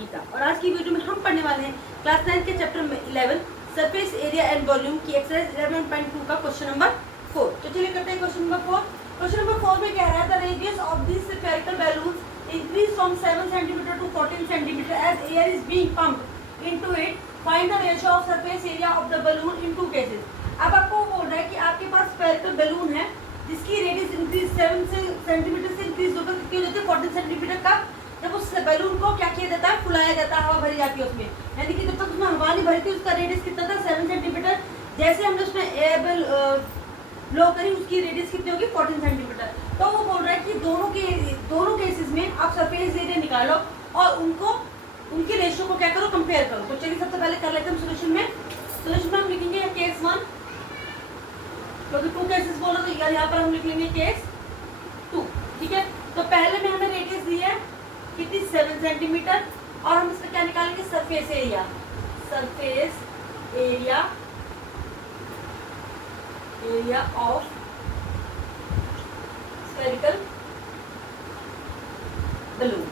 Beta. और आज की वीडियो में हम पढ़ने वाले हैं क्लास 9 के chapter 11 surface area and volume की एक्सरसाइज 11.2 का क्वेश्चन नंबर 4। तो चलिए करते हैं क्वेश्चन नंबर 4। क्वेश्चन नंबर 4 में कह रहा है the radius of this spherical balloon increase from 7 centimetre to 14 centimetre as air is being pumped into it, find the ratio of surface area of the balloon in two cases. अब आपको बोल रहा है कि आपके पास स्फेरिकल बैलून है जिसकी radius increase 7 centimetre से इंक्रीज होकर कितनी हो जाती है 14 सेंटीमीटर का। जब उस बैलून को क्या किया जाता है, फुलाया जाता है, हवा भरी जाती है उसमें, यानी कि जब तक उसमें हवा नहीं भरी थी उसका रेडियस कितना था 7 सेंटीमीटर। जैसे हमने उसमें एयर ब्लो करी उसकी रेडियस कितनी होगी 14 सेंटीमीटर। तो वो बोल रहा है कि दोनों केसेस में आप सरफेस एरिया निकालो और उनके रेशियो को क्या करो, कंपेयर करो। तो चलिए सबसे पहले कर लेते हैं सोल्यूशन में। सोल्यूशन में हम लिखेंगे केस 1, क्योंकि 2 केसेस बोला तो यहाँ पर हम लिख लेंगे केस 2। ठीक है, तो पहले में हमें रेडियस दी है कितनी 7 सेंटीमीटर और हम इसका क्या निकालेंगे, surface area. Surface area of spherical balloon.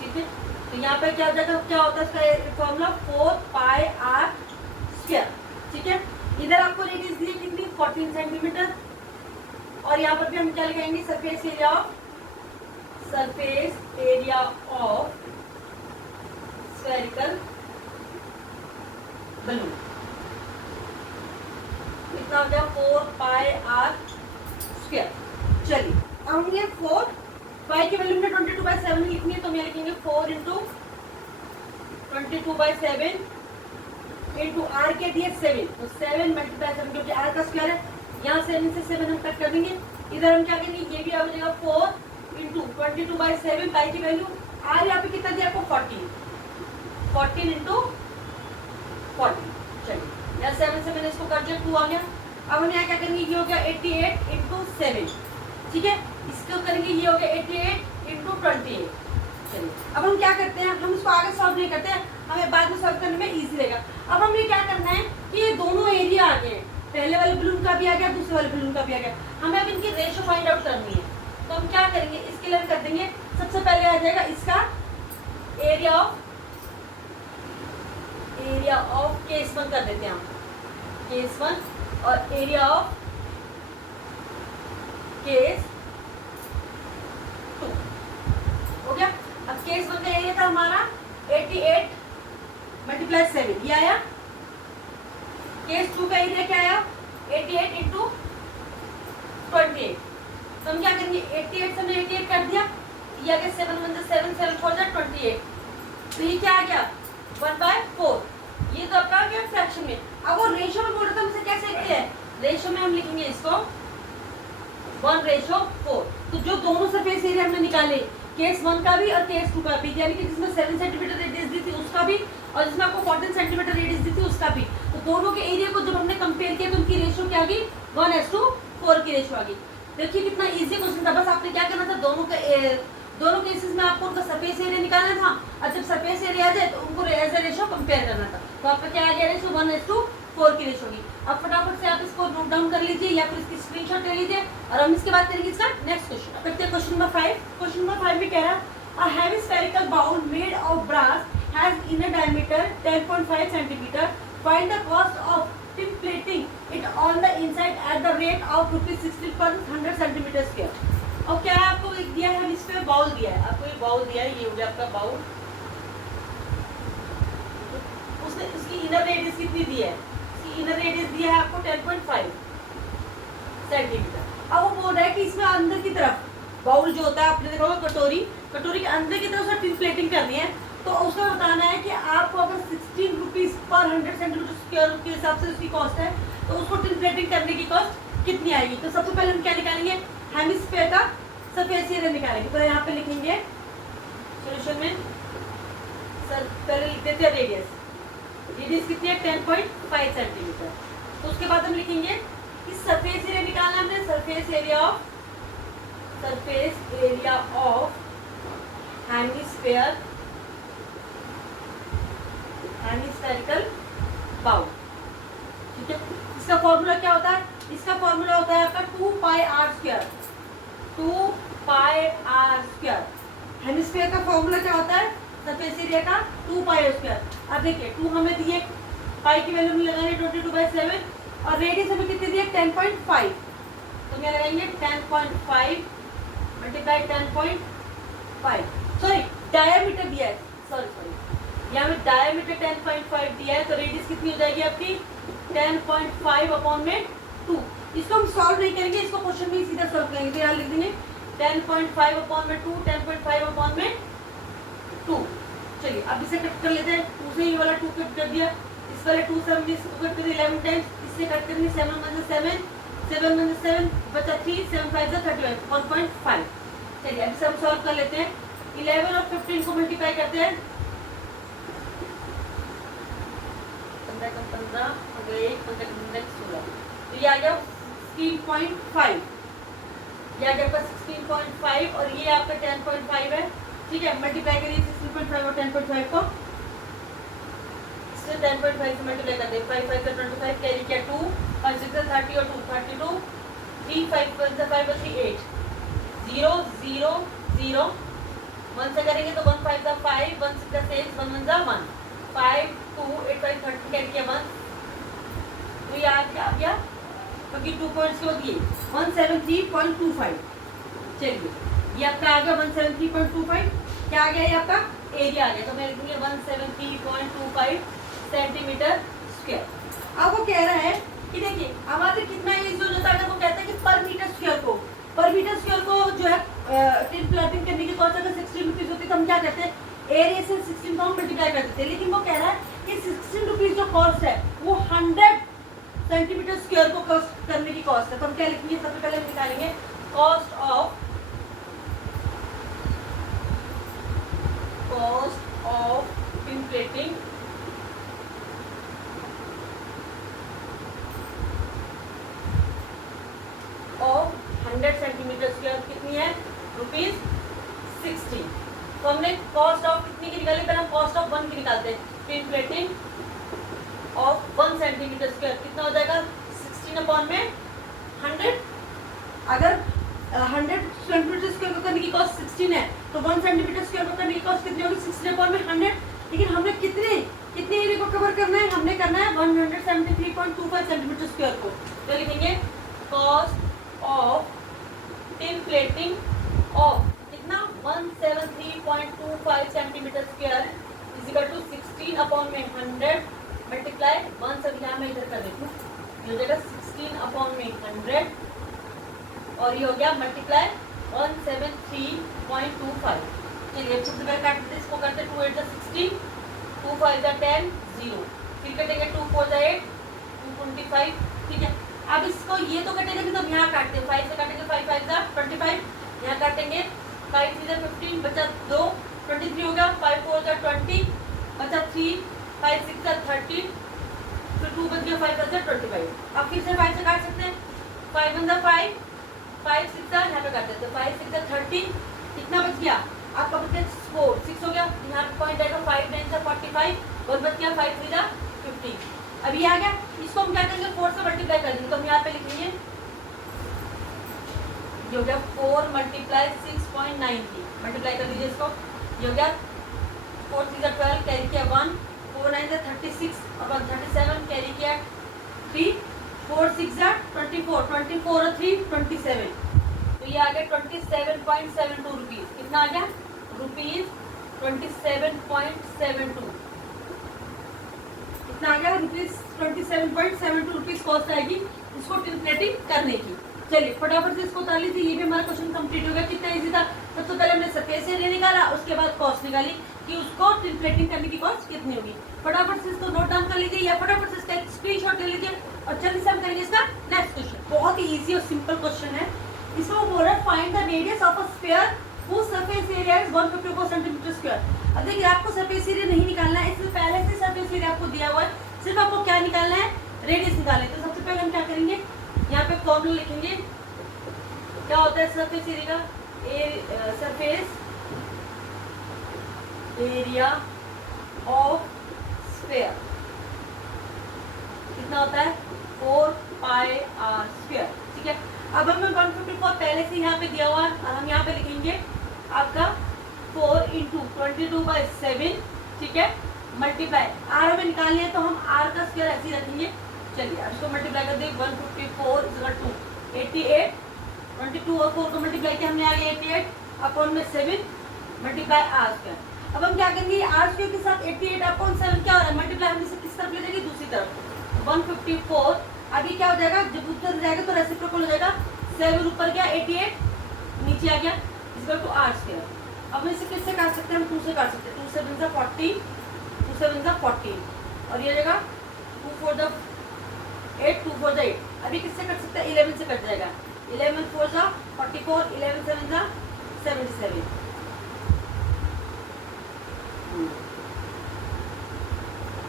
ठीक है, तो यहाँ पे क्या हो जाएगा, क्या होता है इसका फॉर्मूला 4 पाई आर स्क्वायर। ठीक है, इधर आपको रेडियस दी है कितनी 14 सेंटीमीटर और यहाँ पर भी हम क्या लिखेंगे, surface area of spherical balloon कितना हो गया 4 पाई आर स्क्वायर। चलिए अब हम ये 4 पाई की वैल्यू में 22/7 लिखनी है, तो हम यहाँ लिखेंगे 4 इंटू 22/7 इंटू आर के दिए 7, तो 7 मल्टीप्लाई 7 क्योंकि आर का स्क्वायर है, यहाँ 7 से 7 हम कट कर देंगे। इधर हम क्या करेंगे, ये भी आ जाएगा 4 इंटू 22/7 पाई की वैल्यू। आर यहाँ पे कितना दिया आपको 14 इंटू 40। चलिए यहाँ 7 से मैंने इसको कर दिया, 2 आ गया। अब हम यहाँ क्या करेंगे, ये हो गया 88 इंटू 7। ठीक है, इसको करेंगे, ये हो गया 88 इंटू 28। चलिए अब हम क्या करते हैं, हम इसको आगे सॉल्व नहीं करते हैं, हमें बाद में सॉल्व करने में इजी रहेगा। अब हमें क्या करना है कि ये दोनों एरिया आ गए, पहले वाले बलून का भी आ गया, दूसरे वाले बलून का भी आ गया। हमें अब इनकी रेशियो फाइंड आउट करनी है, तो हम क्या करेंगे, इसके लिए कर देंगे, सबसे पहले आ जाएगा इसका एरिया ऑफ केस 1 कर देते हैं हम, केस 1 और एरिया ऑफ केस 2 हो गया। अब केस 1 का एरिया था हमारा 88 मल्टीप्लाई 7, ये आया। केस 2 का एरिया क्या आया 88 इंटू 28। तो हम क्या करेंगे, 88 से हमने 88 कर दिया, ये आ गया 7 1 7 7 4 28। तो ये क्या आ गया 1/4। ये तो आपका आ गया फ्रैक्शन में। अब वो रेशियो में बोल रहे थे, हमसे कैसे लिखते हैं, रेशियो में हम लिखेंगे इसको 1:4। तो जो दोनों सरफेस एरिया हमने निकाले, केस 1 का भी और केस 2 का भी, यानी कि जिसमें 7 सेंटीमीटर रेडियस दी थी उसका भी और जिसमें आपको 14 सेंटीमीटर रेडियस दी थी उसका भी, तो दोनों के एरिया को जब हमने कंपेयर किया तो उनकी रेशियो क्या आ गई 1:4 की रेशियो आ गई। देखिए कितना इजी क्वेश्चन था, बस आपने क्या करना था, दोनों केसेस में आपको उनका सरफेस एरिया निकालना था और जब सरफेस एरिया आ जाए तो उनको एज ए रेशियो कंपेयर करना था। तो आपका क्या आ गया रेशियो 1:4 की रेशियो होगी। अब फटाफट से आप इसको नोट डाउन कर लीजिए या फिर इसकी स्क्रीनशॉट ले लीजिए और हम इसके बाद करेंगे इसका नेक्स्ट क्वेश्चन। करते हैं क्वेश्चन नंबर 5। क्वेश्चन नंबर 5 में कह रहा है a heavy spherical bowl made of brass has inner diameter 10.5 centimetre, find the cost of tinplating it on the inside at the rate of ₹60 per 100 centimetre square. और क्या है, आपको एक दिया है, इस पे बाउल दिया है, आपको ये बाउल दिया है, ये हो गया आपका बाउल। उसने उसकी इनर रेडियस कितनी दी है, इसकी इनर रेडियस दिया है आपको 10.5 सेंटीमीटर। अब वो बोल रहा है कि इसमें अंदर की तरफ बाउल जो होता है, आपने देखा होगा कटोरी के अंदर की तरफ उसका टिन प्लेटिंग करनी है, तो उसका बताना है कि आपको अगर 16 रुपीज पर 100 सेंटीमीटर स्क्वायर के हिसाब से उसकी कॉस्ट है, तो उसको टिन प्लेटिंग करने की कॉस्ट कितनी आएगी। तो सबसे पहले हम क्या निकालेंगे, हेमिस्फीयर का सरफेस एरिया निकालेंगे। तो यहाँ पे लिखेंगे सॉल्यूशन में, सर पहले लिख देते हैं रेडियस कितनी है 10.5 सेंटीमीटर। तो उसके बाद हम लिखेंगे कि सरफेस एरिया निकालना हमने, surface area of hemispherical bowl. ठीक है, इसका फॉर्मूला क्या होता है, इसका फॉर्मूला होता है आपका 2 पाई आर स्क्वायर। हेमिस्फीयर का फॉर्मूला क्या होता है सरफेस एरिया का 2 पाई स्क्वायर। अब देखिए 2 हमें दिए, पाई की वैल्यू में लगाएंगे 22/7 और रेडियस हमें कितनी दी है 10.5, तो क्या लगाएंगे 10.5 मल्टीप्लाई 10.5, सॉरी डायमीटर दिया है, सॉरी यहाँ में डायमीटर 10.5 दिया है, तो रेडियस कितनी हो जाएगी आपकी 10.5 अपॉन में 2। इसको हम सॉल्व नहीं करेंगे, इसको क्वेश्चन में सीधा सॉल्व करेंगे, तो यहाँ लिख देंगे 10.5 अपॉन में 2, 10.5 अपॉन में 2। चलिए अब इसे कट कर लेते हैं, 2 से ये वाला 2 कट कर दिया, इस वाले 2 से हमने इसको कट कर दिया 11 टाइम्स, इससे कट करेंगे 7 1 7, 7 1 7 बचा 3, 7 5 35, 1.5। चलिए अब इसे हम सॉल्व कर लेते हैं। 11 और 15 को मल्टीप्लाई करते हैं, 15 का 15 और 1 15 का 16, तो ये आ गया 16.5, ये आ गया आपका 16.5 और ये आपका 10.5 है। ठीक है, मल्टीप्लाई करिए 16.5 और 10.5 को, 10.5 से मल्टीप्लाई कर दे, 5 5 से 25 कैरी किया 2, 5 6 से 30 और 2 32, 3 5 5 से 5 और 3 8, 0 0 0, 1 से करेंगे तो 1 5 से 5, 1 6 से 6, 1 1 से 1, 5 2 8 5 30 कैरी किया 1, तो ये आ गया क्योंकि 2 पॉइंट्स को दिए 173.25। चलिए ये आपका आ गया 173.25, क्या आ गया ये आपका एरिया आ गया, तो मैं लिखूंगी 173.25 सेंटीमीटर स्क्वायर। अब वो कह रहा है कि देखिए हमारे कितना यूज हो जाता है, अगर वो कहता है कि पर मीटर स्क्वायर को जो है टिन प्लॉटिंग करने की कॉस्ट अगर 16 रुपीज होती है तो हम क्या करते हैं एरिया से 16 को हम मल्टीप्लाई कर देते हैं, लेकिन वो कह रहा है कि 16 रुपीज जो कॉस्ट है वो 100 सेंटीमीटर स्क्वायर को कॉस्ट करने की कॉस्ट है, तो हम क्या लिखेंगे सबसे पहले हम निकालेंगे cost of tin plating of 100 centimetre square कितनी है ₹60। तो हमने कॉस्ट ऑफ कितनी की निकाली, पहले हम कॉस्ट ऑफ 1 की निकालते हैं, tin plating of 1 centimetre square कितना हो जाएगा 16 अपॉन में 100। अगर 100 सेंटीमीटर स्क्वायर को करने की कॉस्ट 16 है तो 1 सेंटीमीटर स्क्वायर को करने की कॉस्ट कितनी होगी 16 अपॉन में 100। लेकिन हमने कितने एरिया को कवर करना है, हमने करना है 173.25 सेंटीमीटर स्क्वायर को, तो लिखेंगे cost of tin plating of कितना 173.25 centimetre square is equal to 16 upon में 100 मल्टीप्लाई 1 सब यहाँ मैं इधर कर देती हूँ, ये हो जाएगा 16 अपॉन में 100 और ये हो गया मल्टीप्लाई 173.25। चलिए अब सबसे पहले काट देते इसको, करते 2 8 16, 2 5 10 0, फिर कटेंगे 2 4 8 225। ठीक है, अब इसको ये तो कटेंगे नहीं तो हम यहाँ काटते हैं, 5 से काटेंगे 5 5 25, यहाँ काटेंगे 5 3 15 बचा 2 23 हो गया, 5 4 20 बचा 3, 5 6 30, फिर 2 बच गया 5 25। अब फिर से 5 से काट सकते हैं, 5 1 5 5 6 यहाँ पे काट देते हैं, 5 6 30, कितना बच गया आपका बच गया 4 6 हो गया, यहाँ पे पॉइंट आएगा 5 9 से 45 और बच गया 5 3 50। अब ये आ गया, इसको हम क्या करेंगे 4 से मल्टीप्लाई कर देंगे, तो हम यहाँ पे लिखेंगे ये हो गया 4 मल्टीप्लाई 6.90, मल्टीप्लाई कर दीजिए इसको, ये हो गया 4 3 12 कैरी किया 1, 4 9 36 अपन 37 कैरी किया 3, 4 6 24 24 और 3 27, तो ये आ गया 27.72 रुपीज, कितना आ गया रुपीज 27.72, कितना आ गया रुपीज 27.72 रुपीज कॉस्ट आएगी इसको टिन प्लेटिंग करने की। चलिए फटाफट से इसको उतार लीजिए, ये भी हमारा क्वेश्चन कंप्लीट हो गया। कितना इजी था, सबसे पहले हमने सरफेस एरिया निकाला, उसके बाद कॉस्ट निकाली कि उसको टिन प्लेटिंग करने की कॉस्ट कितनी होगी। फटाफट से इसको नोट डाउन कर लीजिए या फटाफट से इसका स्क्रीनशॉट ले लीजिए और जल्दी से हम करेंगे इसका नेक्स्ट क्वेश्चन। बहुत ही इजी और सिंपल क्वेश्चन है, इसमें वो बोल रहा है find the radius of a sphere whose surface area is 154 centimetre square. अब देखिए आपको सरफेस एरिया नहीं निकालना है, इसमें पहले से सरफेस एरिया आपको दिया हुआ है, सिर्फ आपको क्या निकालना है रेडियस निकालना है। तो सबसे पहले हम क्या करेंगे, यहाँ पे फॉर्मूला लिखेंगे, क्या होता है सरफेस एरिया का, सरफेस एरिया ऑफ स्फीयर कितना होता है 4 पाई आर स्क्वायर। ठीक है, अब हमें 154 पहले से यहाँ पे दिया हुआ है और हम यहाँ पे लिखेंगे आपका 4 इंटू 22/7, ठीक है, मल्टीप्लाई आर हमें निकालनी है तो हम आर का स्क्वायर ऐसे ही रखेंगे। चलिए अब इसको मल्टीप्लाई कर दें 154 2 88, 22 और 4 को मल्टीप्लाई किया हमने, आ गया 88 अपॉन में 7 मल्टीप्लाई आर स्क्वायर। अब हम क्या करेंगे, आर स्क्वायर के साथ 88 अपॉन 7 क्या हो रहा है, मल्टीप्लाई हम इसे किस तरफ ले जाएंगे, दूसरी तरफ 154। आगे क्या हो जाएगा, जब उत्तर जाएगा तो रेसिप्रोकल हो जाएगा, 7 ऊपर गया 88 नीचे आ गया इक्वल टू आर स्क्वायर। अब हम इसे किससे काट सकते हैं, हम 2 से काट सकते हैं, 2 7 जा 14, 2 7 जा 14 और ये जाएगा 2 4 जा 8, 2 4 जा 8। अभी किससे कट सकते हैं, 11 से कट जाएगा, 11 4 जा 44, 11 7 जा 77।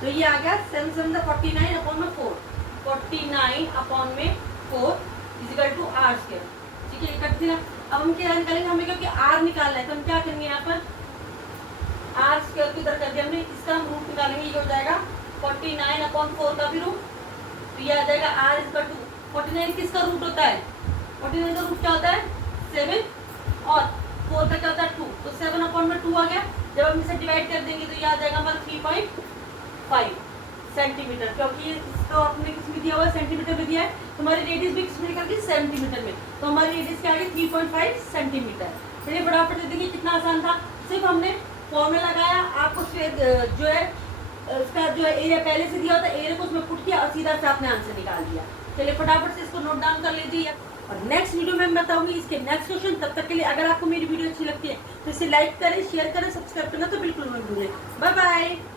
तो ये आ गया 7 7 जा 49 अपॉन में 4, 49 अपॉन में 4 इक्वल टू आर स्क्वायर, ठीक है, कट दिया। अब हम क्या निकालेंगे, हमें क्योंकि आर निकालना है तो हम क्या करेंगे, यहाँ पर आर स्क्वायर की इधर कर दिया हमने, इसका हम रूट निकालेंगे, ये हो जाएगा 49 अपॉन 4 का भी रूट, तो ये आ जाएगा आर इक्वल टू 49 किसका रूट होता है, 49 का रूट क्या होता है 7 और 4 का क्या होता है 2, तो 7 अपॉन में 2 आ गया। जब हम इसे डिवाइड कर देंगे तो ये आ जाएगा हमारा 3.5 सेंटीमीटर, क्योंकि इसको आपने किस में दिया हुआ है, सेंटीमीटर में दिया है, तो हमारी रेडियस भी किस में निकल गई, सेंटीमीटर में, तो हमारी रेडियस क्या आ गई 3.5 सेंटीमीटर। चलिए फटाफट दे देंगे, कितना आसान था, सिर्फ हमने फॉर्मूला लगाया, आपको जो है उसका जो है एरिया पहले से दिया होता है, एरिया को उसमें पुट किया और सीधा से आपने आंसर निकाल दिया। चलिए फटाफट से इसको नोट डाउन कर लीजिए और नेक्स्ट वीडियो में मैं बताऊंगी इसके नेक्स्ट क्वेश्चन। तब तक के लिए अगर आपको मेरी वीडियो अच्छी लगती है तो इसे लाइक करें, शेयर करें, सब्सक्राइब करना तो बिल्कुल मत भूलें। Bye bye.